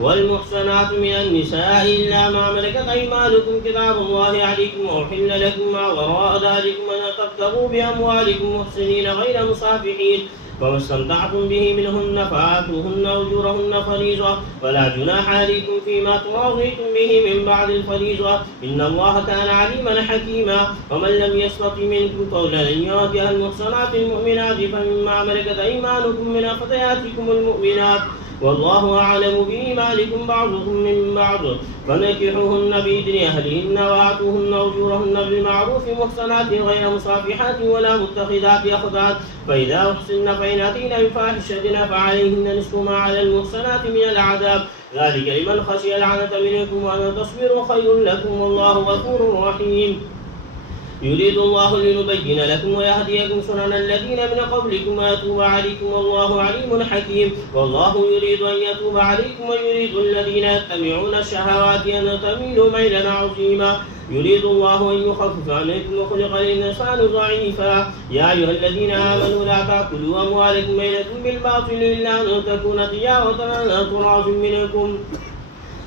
والمحصنات من النساء إلا ما ملكت أيمانكم كتاب الله عليكم وأحل لكم ما وراء ذلكم أن تبتغوا بأموالكم محسنين غير مسافحين فما استمتعتم به منهن فآتوهن أجورهن فريضة ولا جناح عليكم فيما تراضيتم به من بعد الفريضة إن الله كان عليما حكيما ومن لم يستطع منكم قولا أن يؤتي المحصنات المؤمنات فمما ملكت أيمانكم من فتياتكم المؤمنات والله أعلم بإيمانكم بعضكم من بعض فنكحوهن بإذن أهلهن وآتوهن أجورهن بالمعروف محصنات غير مصافحات ولا متخذات أخدان فإذا أحسن فإن أتين بفاحشة فعليهن نصف ما على المحصنات من العذاب ذلك لمن خشي العنة منكم وأن تصبروا خير لكم والله غفور رحيم يريد الله ليبين لكم ويهديكم سنن الذين من قبلكم ويتوب عليكم والله عليم حكيم والله يريد أن يتوب عليكم ويريد الذين يتبعون الشهوات أن تميلوا ميلا عظيما يريد الله أن يخفف عنكم وخلق الإنسان ضعيفا يا أيها الذين آمنوا لا تأكلوا أموالكم بينكم بالباطل إلا أن تكون تجارة عن تراض منكم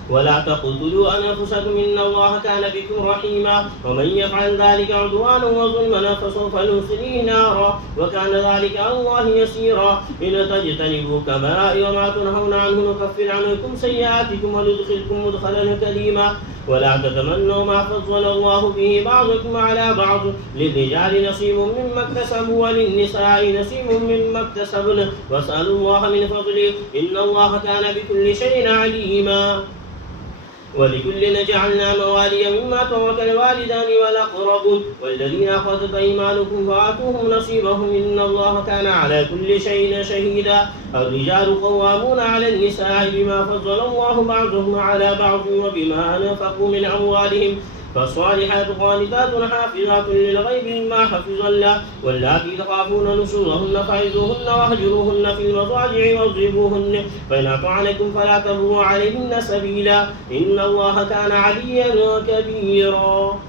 ولا تقتلوا أنفسكم إن الله كان بكم رحيما ومن يفعل ذلك عدوانا وظلما فسوف نصليه نارا وكان ذلك على الله يسيرا إن تجتنبوا كبائر ما تنهون عنه نكفر عنكم سيئاتكم وندخلكم مدخلا كريما ولا تتمنوا ما فضل الله به بعضكم على بعض للرجال نصيب مما اكتسبوا وللنساء نصيب مما اكتسبن واسألوا الله من فضله إن الله كان بكل شيء عليما ولكل جعلنا موالي مما ترك الوالدان والأقربون والذين أخذت أيمانكم فآتوهم نصيبهم إن الله كان على كل شيء شهيدا الرجال قوامون على النساء بما فضل الله بعضهم على بعض وبما أنفقوا من أموالهم فالصالحات قانتات حافظات للغيب مما حفظ الله واللاتي تخافون نشوزهن فعظوهن واهجروهن في المضاجع واضربوهن فإن أطعنكم فلا تبغوا عليهن سبيلا إن الله كان عليا كبيرا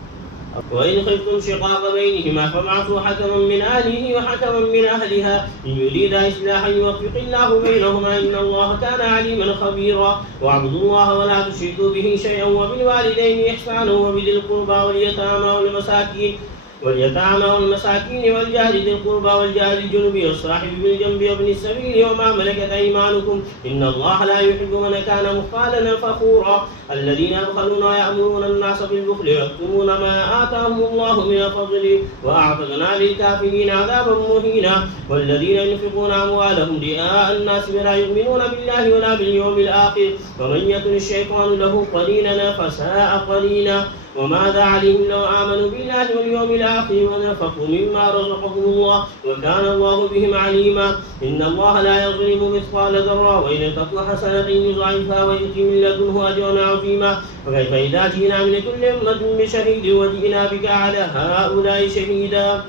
وإن خفتم شقاق بينهما فابعثوا حكما من أهله وحكما من أهلها إن يريد إصلاحا يوفق الله بينهما إن الله كان عليما خبيرا واعبدوا الله ولا تشركوا به شيئا وبالوالدين إحسانا وبذي القربى واليتامى والمساكين والجار ذي القربى والجار الجنب والصاحب بالجنب وابن السبيل وما ملكت أيمانكم إن الله لا يحب من كان مختالا فخورا الذين يبخلون ويأمرون الناس بالبخل ويكتمون ما آتاهم الله من فضله وأعتدنا للكافرين عذابا مهينا والذين ينفقون أموالهم رئاء الناس ولا يؤمنون بالله ولا باليوم الآخر ومن يكن الشيطان له قرينا فساء قرينا وماذا عليهم لو آمنوا بالله واليوم الآخر ونفقوا مما رزقهم الله وكان الله بهم عليما إن الله لا يظلم مثقال ذرة وإن تك حسنة يضاعفها ويؤتي من لدنه أجرا عظيما فكيف إذا جئنا من كل أمة بشهيد وجئنا بك على هؤلاء شهيدا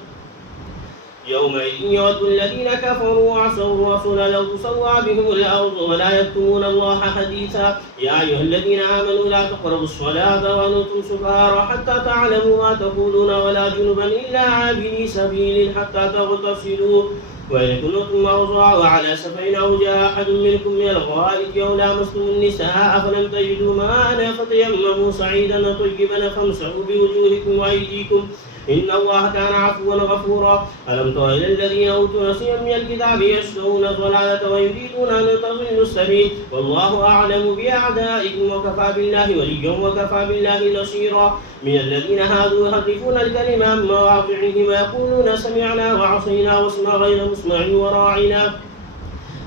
يومئذ يود الذين كفروا وعصوا الرسول لو تسوى بهم الأرض ولا يكتمون الله حديثا يا أيها الذين آمنوا لا تقربوا الصلاة وأنتم سكارى حتى تعلموا ما تقولون ولا جنبا إلا عابري سبيل حتى تغتسلوا وإن كنتم مرضى وعلى سفر أو جاء أحد منكم من الغائط أو لامستم النساء فلم تجدوا ماء فتيمموا صعيدا طيبا فامسحوا بوجوهكم وأيديكم إن الله كان عفوا غفورا ألم تر إلى الذين أوتوا نصيبا من الكتاب يشترون الضلالة ويريدون أن تضلوا السبيل والله أعلم بأعدائكم وكفى بالله وليا وكفى بالله نصيرا من الذين هادوا يحرفون الكلم عن مواضعه ويقولون سمعنا وعصينا واسمع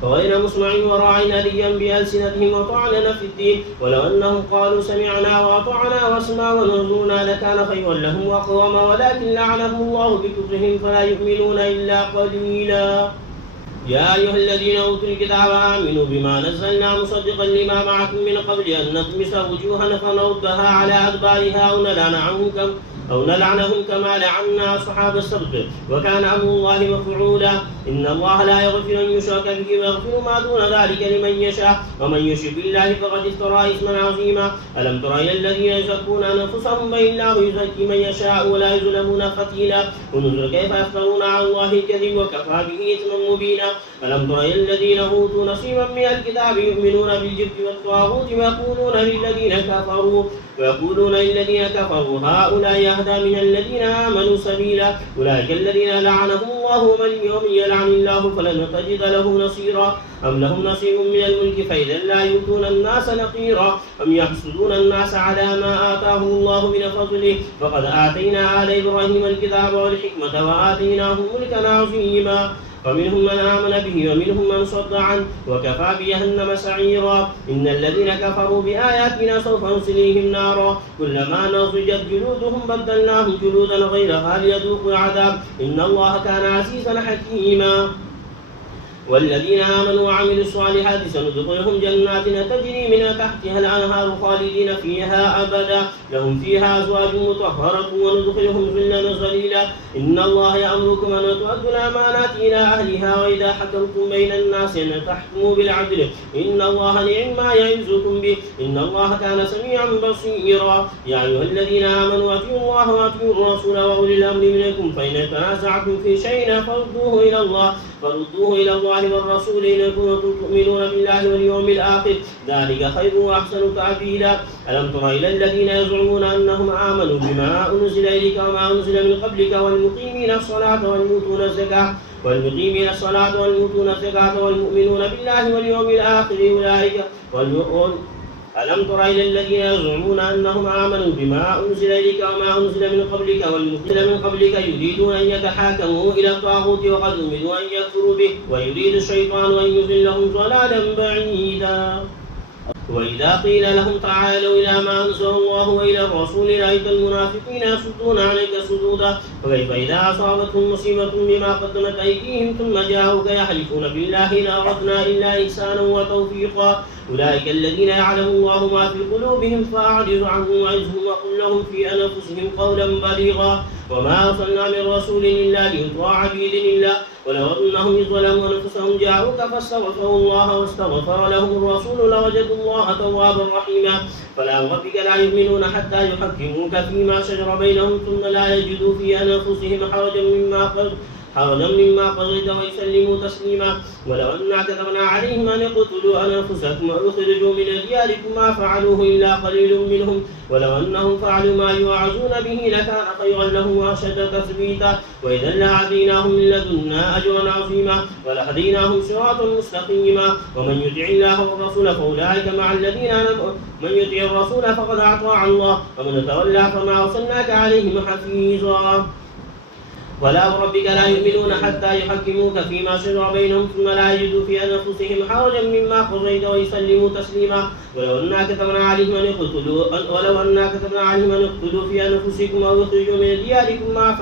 غير مسمع وراعنا ليا بألسنتهم وطعننا في الدين ولو أنهم قالوا سمعنا وأطعنا واسمع ونظرنا لكان خيرا لهم وأقوم ولكن لعنهم الله بكفرهم فلا يؤمنون إلا قليلا يا أيها الذين أوتوا الكتاب آمنوا بما نزلنا مصدقا لما معكم من قبل أن نطمس وجوها فنردها على أدبارها أو نلعنهم كما لعنا أصحاب السبت وكان أمر الله مفعولا. إن الله لا يغفر أن يشرك به ويغفر ما دون ذلك لمن يشاء ومن يشرك بالله فقد افترى إثما عظيما. ألم تر إلى الذين يزكون أنفسهم بل الله يزكي من يشاء ولا يظلمون فتيلا. انظر كيف يفترون على الله الكذب وكفى به إثما مبينا. ألم تر إلى الذين أوتوا نصيبا من الكتاب يؤمنون بالجبت والطاغوت ويقولون للذين كفروا هؤلاء أهدى من الذين آمنوا سبيلا. أولئك الذين لعنهم الله ومن يوم يلعن الله فلن تجد له نصيرا. أم لهم نصيب من الملك فإذا لا يؤتون الناس نقيرا. أم يحسدون الناس على ما آتاهم الله من فضله فقد آتينا آل إبراهيم الكتاب والحكمة وآتيناهم ملكا عظيما. فمنهم من آمن به ومنهم من صد عنه وكفى بجهنم سعيرا. إن الذين كفروا بآياتنا سوف نصليهم نارا كلما نضجت جلودهم بدلناهم جلودا غيرها ليذوقوا العذاب إن الله كان عزيزا حكيما. والذين آمنوا وعملوا الصالحات سندخلهم جنات تجري من تحتها الأنهار خالدين فيها أبدا لهم فيها أزواج مطهرة وندخلهم ظلا ظليلا. إن الله يأمركم أن تؤدوا الأمانات إلى أهلها وإذا حكمتم بين الناس أن تحكموا بالعدل إن الله نعم ما يعظكم به إن الله كان سميعا بصيرا. يا أيها الذين آمنوا أطيعوا الله وأطيعوا الرسول وأولي الأمر منكم فإن تنازعتم في شيء فردوه إلى الله والرسول إن كنتم تؤمنون بالله واليوم الآخر ذلك خير وأحسن تأويلا. ألم تر إلى الذين يزعمون أنهم آمنوا بما أنزل إليك وما أنزل من قبلك والمقيمين الصلاة والمؤتون الزكاة والمؤمنون بالله واليوم الآخر أولئك ألم تر إلى الذين يزعمون أنهم آمنوا بما أنزل إليك وما أنزل من قبلك والمقيمين من قبلك يريدون أن يتحاكموا إلى الطاغوت وقد أمروا أن يكفروا به ويريد الشيطان أن يضلهم ضلالا بعيدا. وإذا قيل لهم تعالوا إلى ما أنزل الله وإلى الرسول رأيت المنافقين يصدون عنك صدودا. فكيف إذا أصابتهم مصيبة بما قدمت أيديهم ثم جاءوك يحلفون بالله إن أردنا إلا إحسانا وتوفيقا. أولئك الذين يعلم الله ما في قلوبهم فأعرض عنهم وعظهم وقل لهم في أنفسهم قولا بليغا. وما أرسلنا من رسول إلا ليطاع بإذن الله ولو أنهم ظلموا أنفسهم جاءوك فاستغفروا الله واستغفر لهم الرسول لوجدوا الله توابا رحيما. فلا وربك لا يؤمنون حتى يحكموك فيما شجر بينهم ثم لا يجدوا في أنفسهم حرجا مما قضيت ويسلموا تسليما. ولو أنا كتبنا عليهم أن اقتلوا أنفسكم أو اخرجوا من دياركم ما فعلوه إلا قليل منهم ولو أنهم فعلوا ما يوعظون به لكان خيرا لهم وأشد تثبيتا وإذا لآتيناهم من لدنا أجرا عظيما ولهديناهم صراطا مستقيما. ومن يطع الله والرسول فأولئك مع الذين من يطع الرسول فقد أطاع الله ومن تولى فما أرسلناك عليهم حفيظا. ولا وربك لا يؤمنون حتى يحكموك فيما شجر بينهم ثم لا يجدوا في أنفسهم حرجا مما قضيت ويسلموا تسليما. ولو أنا كتبنا عليهم أن اقتلوا في أنفسكم أو اخرجوا من دياركم ما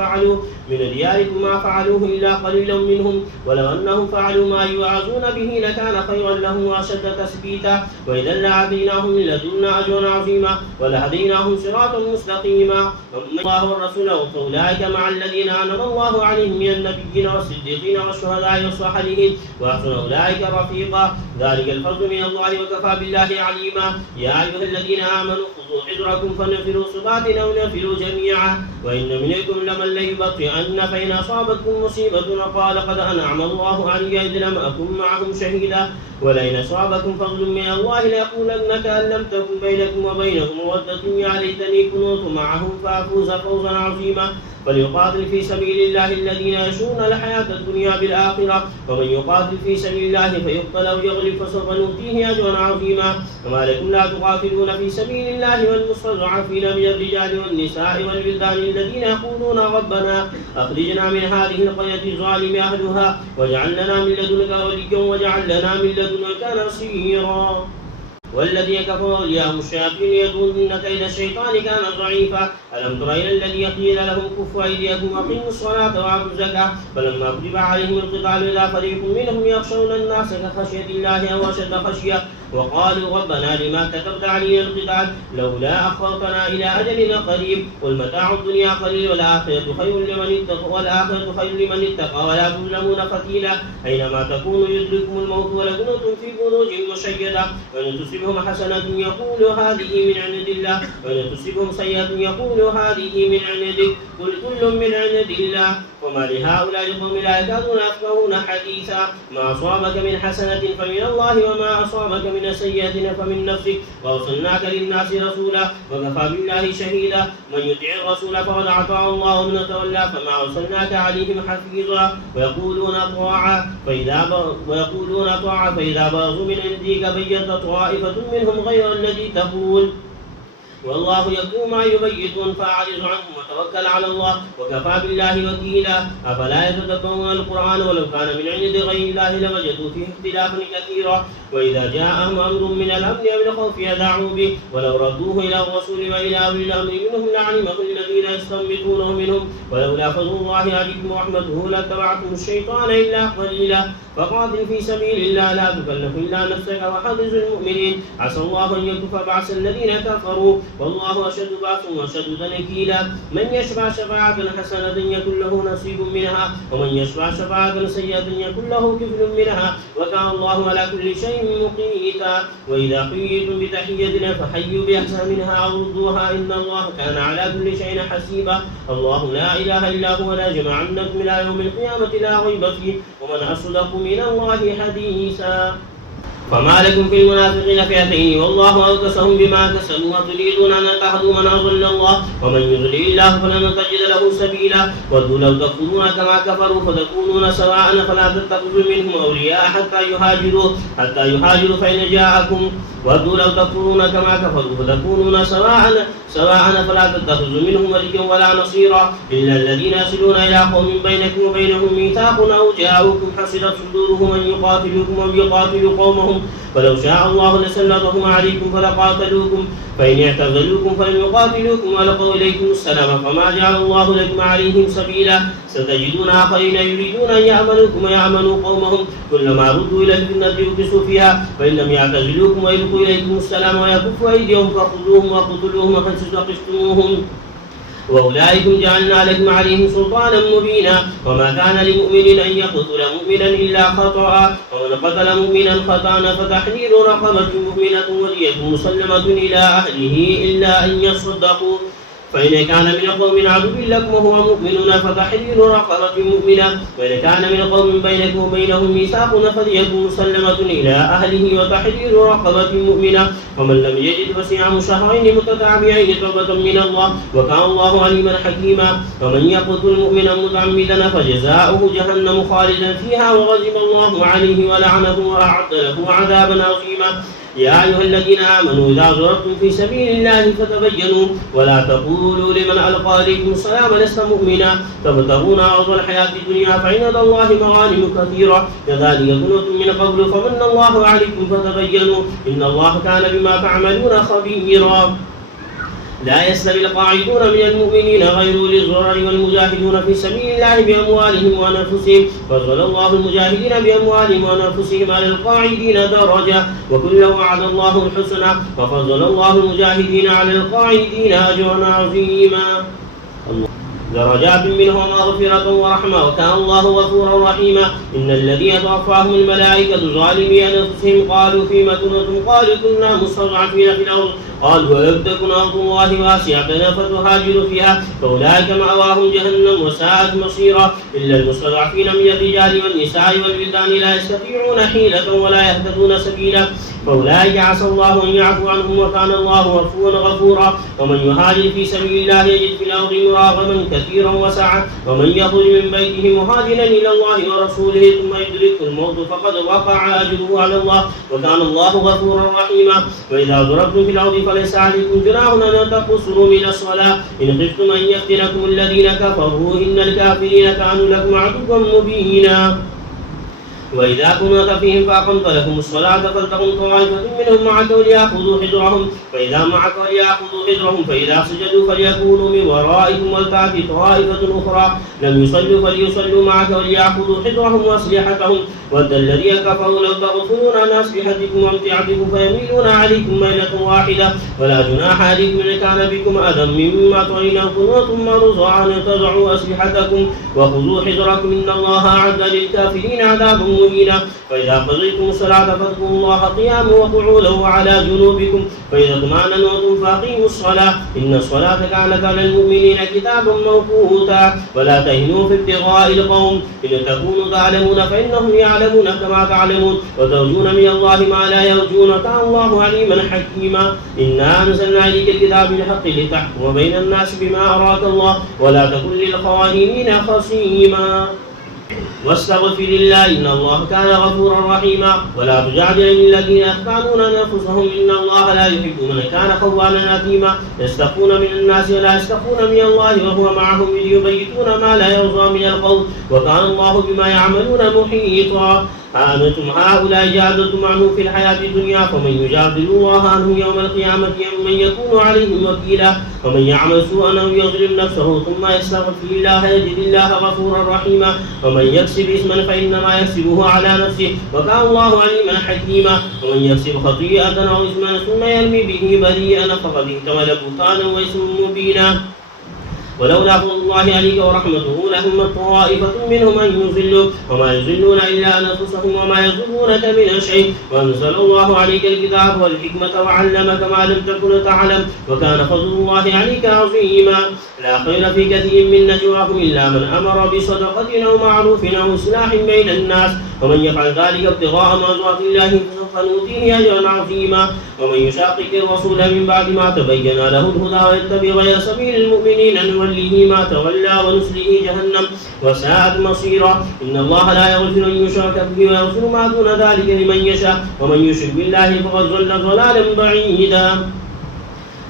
فعلوه إلا قليلا منهم ولو أنهم فعلوا ما يوعظون به لكان خيرا لهم وأشد تثبيتا وإذا لآتيناهم من لدنا أجرا عظيما ولهديناهم صراطا مستقيما. ومن الله والرسول فأولئك مع الذين أنعم الله عليهم من النبيين والصديقين والشهداء والصالحين وحسن أولئك رفيقا. ذلك الفضل من الله وكفى بالله عليما. يا أيها الذين آمنوا خذوا حذركم فانفروا ثبات أو انفروا جميعا وإن منكم لمن ليبطئن فإن أصابتكم مصيبة قال قد أنعم الله علي إذ لم أكن معهم شهيدا ولئن أصابكم فضل من الله ليقولن كأن لم تكن بينكم وبينهم مودة يا ليتني كنت معهم فأفوز فوزا عظيما. فليقاتل في سبيل الله الذين يشرون الحياة الدنيا بالآخرة ومن يقاتل في سبيل الله فيقتل أو يغلب فسوف نؤتيه أجرا عظيما. وما لكم لا تقاتلون في سبيل الله والمستضعفين من الرجال والنساء والولدان الذين يقولون ربنا أخرجنا من هذه القرية الظالم أهلها واجعل لنا من لدنك وليا واجعل لنا من لدنك نصيرا. والذين كفروا أولياءهم الشياطين يدعون إن كيد الشيطان كان ضعيفا. ألم تر إلى الذين قيل لهم كفوا أيديكم وأقيموا الصلاة وآتوا الزكاة فلما كتب عليهم القتال إذا فريق منهم يخشون الناس كخشية الله أو أشد خشية وقالوا ربنا لما كتبت علينا القتال لولا أخرتنا إلى أجل قريب قل متاع الدنيا قليل والآخرة خير لمن اتقى ولا تظلمون فتيلا أينما تكونوا يدرككم الموت ولو كنتم في بروج مشيدة وإن تصبهم حسنة يقول هذه من عند الله وإن تصبهم سيئة يقول هذه من عندك قل كل من عند الله وما لهؤلاء القوم لا يكادون يفقهون حديثا ما أصابك من حسنة فمن الله وما أصابك من سيئة فمن نفسك وأرسلناك للناس رسولا وكفى بالله شهيدا من يطع الرسول فقد أطاع الله ومن تولى فما أرسلناك عليهم حفيظا ويقولون طاعة فإذا برزوا من عندك بينت طائفة منهم غير الذي تقول والله يكتب ما يبيتون فأعرض عنهم وتوكل على الله وكفى بالله وكيلا أفلا يتدبرون القرآن ولو كان من عند غير الله لوجدوا فيه اختلافا كثيرا وإذا جاءهم أمر من الأمن أو الخوف يذاعوا به ولو ردوه إلى الرسول وإلى أولي الأمر منهم لعلمه الذين يستنبطونه منهم ولولا فضل الله عليكم ورحمته لاتبعتم الشيطان إلا قليلا فقاتل في سبيل الله لا تكلف إلا نفسك وحرز المؤمنين عسى الله أن يكف بعث الذين كفروا والله أشد بعث وأشد تنكيلا من يشفع شفاعة حسنة يكن له نصيب منها ومن يشفع شفاعة سيئة يكن له كفل منها وكان الله على كل شيء مقيتا وإذا حييتم بتحية فحيوا بأحسن منها أو ردوها إن الله كان على كل شيء حسيبا الله لا إله إلا هو لا جمعنكم إلى يوم القيامة لا ريب فيه ومن أصدق من الله حديثا فما لكم في المنافقين فئتين والله أركسهم بما كسبوا وتريدون أن تهدوا من أضل الله ومن يضلل الله فلن تجد له سبيلا ودوا لو تكفرون كما كفروا فتكونون سواء فلا تتخذوا منهم أولياء حتى يهاجروا فإن جاءكم ودوا لو تكفرون كما كفروا فتكونون سواء فلا تتخذوا منهم وليا ولا نصيرا إلا الذين يصلون إلى قوم بينكم وبينهم ميثاق أو جاءوكم حصلت صدورهم أن يقاتلوكم أو يقاتلوا قومهم ولو شاء الله لسلطهم عليكم فلقاتلوكم فإن اعتزلوكم فلم يقاتلوكم ولقوا إليكم السلام فما جعل الله لكم عليهم سبيلا ستجدون آخرين يريدون أن يعملوكم ويعملوا قومهم كلما ردوا إلى الفتنة يركسوا فيها فإن لم يعتزلوكم ويلقوا إليكم السلام ويكفوا أيديهم فخذوهم وقتلوهم وحيث ثقفتموهم وأولئكم جعلنا لكم عليهم سلطانا مبينا وما كان لمؤمن أن يقتل مؤمنا إلا خطأ ومن قتل مؤمنا خطأ فتحرير رقبة مؤمنة ودية مسلمة إلى أهله إلا أن يصدقوا فإن كان من قوم عدو لكم وهو مؤمن فتحرير رقبة مؤمنة وإن كان من قوم بينكم وبينهم ميثاق فدية مسلمة إلى أهله وتحرير رقبة مؤمنة ومن لم يجد فصيام شهرين متتابعين توبة من الله وكان الله عليما حكيما ومن يقتل مؤمنا متعمدا فجزاؤه جهنم خالدا فيها وغضب الله عليه ولعنه وأعد له عذابا عظيما يا أيها الذين آمنوا إذا ضربتم في سبيل الله فتبينوا ولا تقولوا لمن ألقى إليكم السلام لست مؤمنا تبتغون عرض الحياة الدنيا فعند الله مغانم كثيرة كذلك كنتم من قبل فمن الله عليكم فتبينوا إن الله كان بما تعملون خبيرا لا يستوي القاعدون من المؤمنين غير أولي الضرر والمجاهدون في سبيل الله بأموالهم وأنفسهم فضل الله المجاهدين بأموالهم وأنفسهم على القاعدين درجة وكلا وعد الله الحسنى وفضل الله المجاهدين على القاعدين أجرا عظيما درجات منه مغفرة ورحمة وكان الله غفورا رحيما إن الذين توفاهم الملائكة ظالمي أنفسهم قالوا فيما كنتم قالوا كنا مستضعفين في الأرض قالوا ولم تكن أرض الله واسعة فتهاجروا فيها فأولئك مأواهم جهنم وساءت مصيرا إلا المستضعفين من الرجال والنساء والولدان لا يستطيعون حيلة ولا يهتدون سبيلا فأولئك عسى الله أن يعفو عنهم وكان الله غفورا غفورا ومن يهاجر في سبيل الله يجد في الأرض مراغما كثيرا وسعة ومن يخرج من بيته مهاجرا إلى الله ورسوله ثم يدركه الموت فقد وقع أجره على الله وكان الله غفورا رحيما وإذا ضربتم في الأرض فليس عليكم جناح أن تقصروا من الصلاة إن خفتم أن يفتنكم الذين كفروا إن الكافرين كانوا لكم عدوا مبينا وإذا كنت فيهم فأقمت لهم الصلاة فلتقم طائفة منهم معك وليأخذوا حذرهم فإذا سجدوا فليكونوا من ورائكم ولتأتي طائفة أخرى لم يصلوا فليصلوا معك وليأخذوا حذرهم وأسلحتهم ود الذين كفروا لو تغفلون عن أسلحتكم وأمتعتكم فيميلون عليكم ميلة واحدة ولا جناح عليكم إن كان بكم أذى من مطر أو كنتم مرضى أن تضعوا أسلحتكم وخذوا حذركم إن الله أعد للكافرين عذابا مهينا فإذا قضيتم الصلاة فاذكروا الله قياما وقعودا وعلى جنوبكم فإذا اطمأننتم فأقيموا الصلاة إن الصلاة كانت على المؤمنين كتابا موقوتا ولا تهنوا في ابتغاء القوم إن تكونوا تعلمون فإنهم يعلمون كما تعلمون وترجون من الله ما لا يرجون كان الله عليما حكيما إنا أنزلنا إليك الكتاب بالحق لتحكم بين الناس بما أراك الله ولا تكن للخائنين خصيما واستغفر الله إن الله كان غفورا رحيما ولا تجادل الذين يختانون أنفسهم إن الله لا يحب من كان خوانا أثيما يستخفون من الناس ولا يستخفون من الله وهو معهم إذ يبيتون ما لا يرضى من القول وكان الله بما يعملون محيطا أنتم هؤلاء جادلتم عنه في الحياة الدنيا فمن يجادل الله عنه يوم القيامة من يكون عليهم وكيلا ومن يعمل سوءا أو يظلم نفسه ثم يستغفر الله يجد الله غفورا رحيما ومن يكسب إثما فإنما يكسبه على نفسه وكان الله عليما حكيما ومن يكسب خطيئة أو إثما ثم يرمي به بريئا فقد احتمل بهتانا وإثما مبينا ولولا فضل الله عليك ورحمته لهم طائفة منهم أن يضلوا وما يضلون إلا أنفسهم وما يضرونك من شيء وأنزل الله عليك الكتاب والحكمة وعلمك ما لم تكن تعلم وكان فضل الله عليك عظيما لا خير في كثير من نجواهم إلا من أمر بصدقة أو معروف أو إصلاح بين الناس ومن يفعل ذلك ابتغاء مرضات الله فسوف نؤتيه أجرا عظيما ومن يشاقق الرسول من بعد ما تبين له الهدى ويتبع غير سبيل المؤمنين نوله ما تولى ونسله جهنم وساءت مصيرا إن الله لا يغفر أن يشرك به ويغفر ما دون ذلك لمن يشاء ومن يشرك بالله فقد ضل ضلالا بعيدا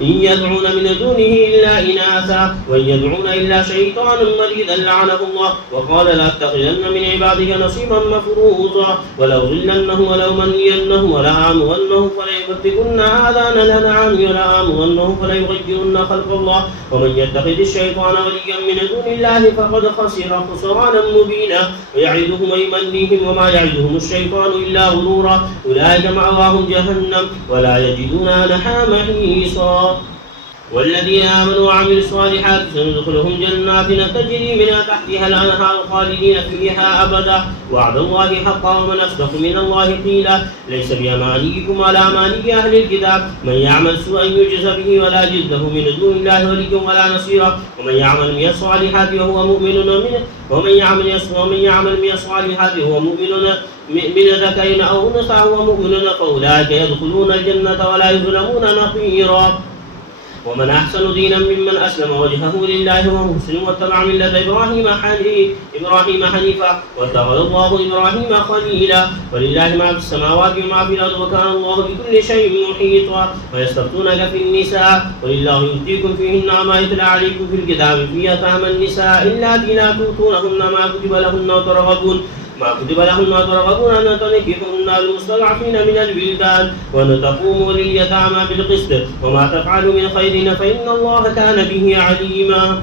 إن يدعون من دونه إلا إناثا وإن يدعون إلا شيطانا مريدا لعنه الله وقال لأتخذن من عبادك نصيبا مفروضا ولأضلنه ولأمنينه ولآمرنه فليبتكن آذان الأنعام ولآمرنه فليغيرن خلق الله ومن يتخذ الشيطان وليا من دون الله فقد خسر خسرانا مبينا ويعدهم ويمنيهم وما يعدهم الشيطان إلا غرورا أولئك مأواهم جهنم ولا يجدون عنها محيصا والذين آمنوا وعملوا الصالحات سندخلهم جنات تجري من تحتها الأنهار خالدين فيها أبدا وعد الله حقا ومن أصدق من الله قيلا ليس بأمانيكم ولا أماني أهل الكتاب من يعمل سوءا يجز به ولا يجد له من دون الله وليا ولا نصيرا ومن يعمل من الصالحات وهو مؤمن ومن يعمل من الصالحات وهو مؤمن من ذكر أو أنثى وهو مؤمن فأولئك يدخلون الجنة ولا يظلمون نقيرا ومن أحسن دينا ممن أسلم وجهه لله وهو مسلم واتبع ملة إبراهيم حنيفا واتخذ الله إبراهيم خليلا ولله ما في السماوات وما في الأرض وكان الله بكل شيء محيطا ويستفتونك في النساء ولله يفتيكم فيهن ما يتلى عليكم في الكتاب في يتامى النساء اللاتي لا تؤتونهن ما كتب لهن وترغبون أن تنكحوهن المستضعفين من البلدان وأن تقوموا لليتامى بالقسط وما تفعلوا من خير فإن الله كان به عليما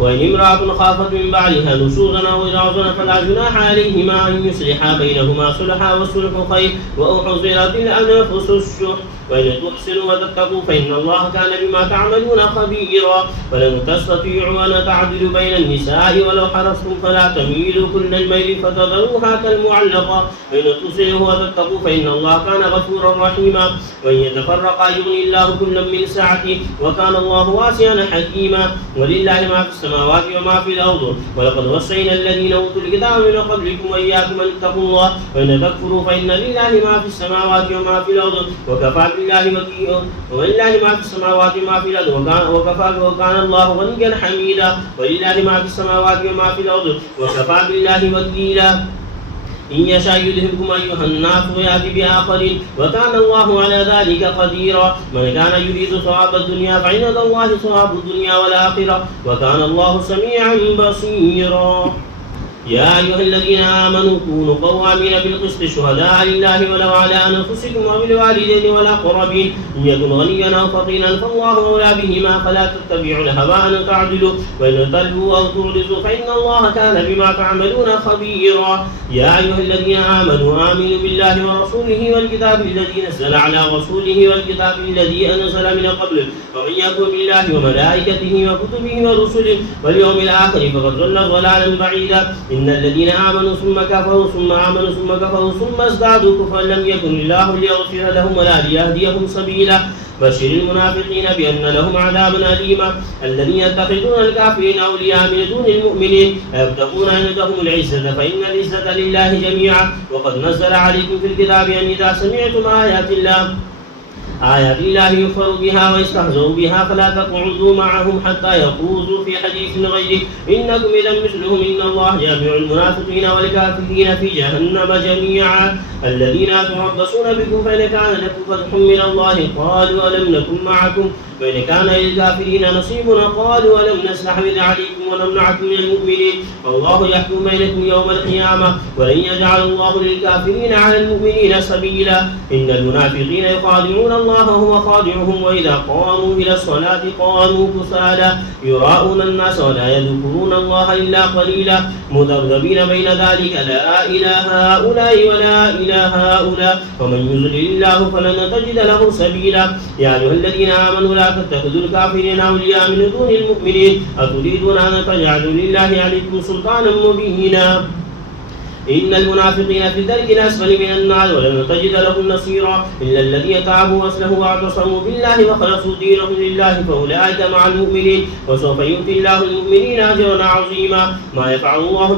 وإن امرأة خافت من بعدها نشوزا أو إعراضا فلا جناح عليهما أن يصلحا بينهما صلحا والصلح خير وأحضرت الأنفس الشح وإن تحسنوا وتتقوا فإن الله كان بما تعملون خبيرا ولن تستطيعوا أن تعدلوا بين النساء ولو حرصتم فلا تميلوا كل الميل فتذروها كالمعلقة وإن تصلحوا وتتقوا فإن الله كان غفورا رحيما وإن يتفرقا يغني الله كلا من سعته وكان الله واسعا حكيما ولله ما في السماوات وما في الأرض ولقد وصينا الذين أوتوا الكتاب من قبلكم وإياكم أن اتقوا الله وإن تكفروا فإن لله ما في السماوات وما في الأرض وكفى بالله وكيلا ولله ما في السماوات وما في الأرض وكان الله غنيا حميدا ولله ما في السماوات وما في الأرض وكفى بالله وكيلا إن يشاء يذهبكم أيها الناس ويأتي بآخرين وكان الله على ذلك قديرا من كان يريد ثواب الدنيا فعند الله ثواب الدنيا والآخرة وكان الله سميعا بصيرا يا أيها الذين آمنوا كونوا قوامين بالقسط شهداء لله ولو على أنفسكم وبالوالدين والأقربين إن يكن غنيا أو فقيرا فالله أولى بهما فلا تتبعوا الهوى أن تعدلوا وإن تلووا أو تعرضوا فإن الله كان بما تعملون خبيرا. يا أيها الذين آمنوا آمنوا بالله ورسوله والكتاب الذي نزل على رسوله والكتاب الذي أنزل من قبل ومن يكفر بالله وملائكته وكتبه ورسله واليوم الآخر فقد ضل ضلالا بعيدا. إن الذين آمنوا ثم كفروا ثم آمنوا ثم كفروا ثم ازدادوا كفرا لم يكن الله ليغفر لهم ولا ليهديهم سبيلا. بشر المنافقين بأن لهم عذابا أليما. الذين يتخذون الكافرين أولياء من دون المؤمنين يبتغون عندهم العزة فإن العزة لله جميعا. وقد نزل عليكم في الكتاب أن إذا سمعتم آيات الله يكفر بها ويستهزئ بها فلا تقعدوا معهم حتى يخوضوا في حديث غيره إنكم إذا مثلهم إن الله جامع المنافقين والكافرين في جهنم جميعا. الذين يتربصون بكم فإن كان لكم فتح من الله قالوا ألم نكن معكم وإن كان للكافرين نصيبنا قالوا ألم نستحوذ عليكم ونمنعكم من المؤمنين والله يحكم بينكم يوم القيامة ولن يجعل الله للكافرين على المؤمنين سبيلا. إن المنافقين يخادعون الله وهو خادعهم وإذا قاموا إلى الصلاة قاموا كسالى يراءون الناس ولا يذكرون الله إلا قليلا مذبذبين بين ذلك لا إله هؤلاء ولا إله هؤلاء ومن يضلل الله فلن تجد له سبيلا. يا أيها الذين آمنوا لا تتخذوا الكافرين أولياء من دون المؤمنين أتريدون أن تجعلوا لله عليكم سلطانا مبينا. إن المنافقين في الدرك الأسفل من النار ولن تجد لهم نصيرا إلا الذين تابوا وأصلحوا واعتصموا بالله وخلصوا دينهم لله فأولئك مع المؤمنين وسوف يؤتي الله المؤمنين أجرا عظيما. ما يفعل الله